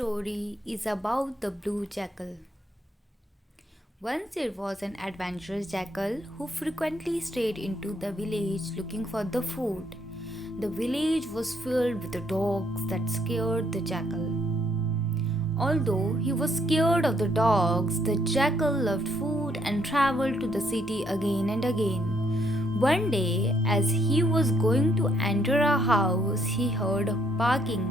story is about the blue jackal. Once there was an adventurous jackal who frequently strayed into the village looking for the food. The village was filled with the dogs that scared the jackal. Although he was scared of the dogs, the jackal loved food and traveled to the city again and again. One day, as he was going to enter a house, he heard barking.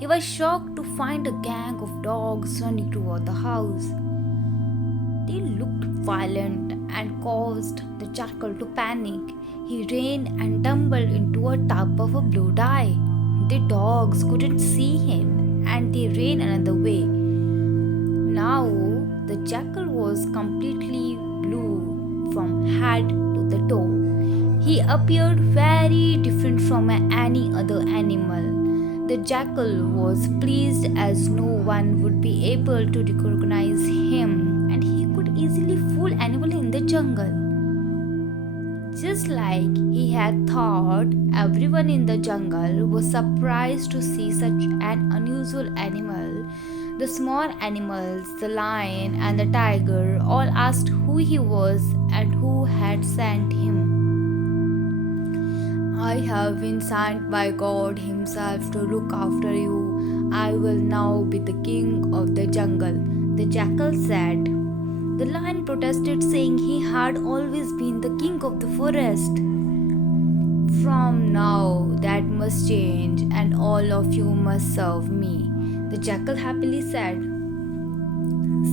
He was shocked to find a gang of dogs running toward the house. They looked violent and caused the jackal to panic. He ran and tumbled into a tub of a blue dye. The dogs couldn't see him and they ran another way. Now the jackal was completely blue from head to the toe. He appeared very different from any other animal. The jackal was pleased as no one would be able to recognize him and he could easily fool anyone in the jungle. Just like he had thought, everyone in the jungle was surprised to see such an unusual animal. The small animals, the lion and the tiger, all asked who he was and who had sent him. I have been sent by God Himself to look after you. I will now be the king of the jungle, the jackal said. The lion protested, saying he had always been the king of the forest. From now, that must change, and all of you must serve me, the jackal happily said.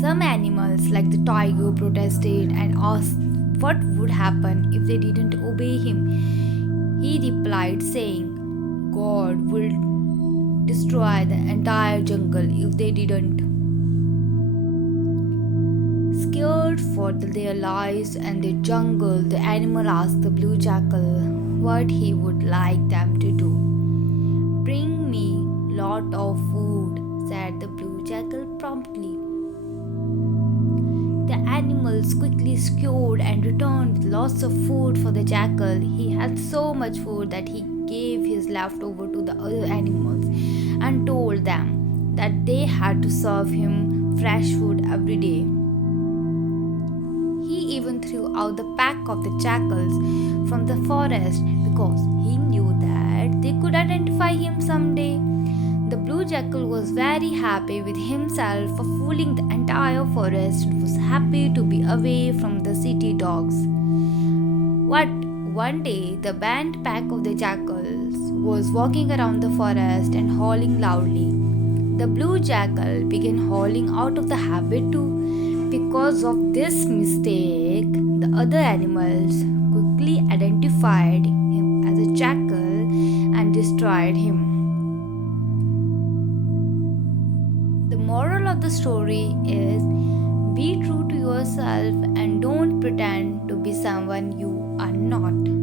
Some animals, like the tiger, protested and asked what would happen if they didn't obey him. He replied, saying, God will destroy the entire jungle if they didn't. Scared for their lives and their jungle, the animal asked the blue jackal what he would like them to do. Bring me lot of food, said the blue jackal promptly. The animals quickly scurried and returned with lots of food for the jackal. He had so much food that he gave his leftover to the other animals and told them that they had to serve him fresh food every day. He even threw out the pack of the jackals from the forest because he knew that they could identify him someday. The blue jackal was very happy with himself for fooling the entire forest and was happy to be away from the city dogs. One day, the band pack of the jackals was walking around the forest and howling loudly. The blue jackal began howling out of the habit too. Because of this mistake, the other animals quickly identified him as a jackal and destroyed him. The moral of the story is be true to yourself and don't pretend to be someone you are not.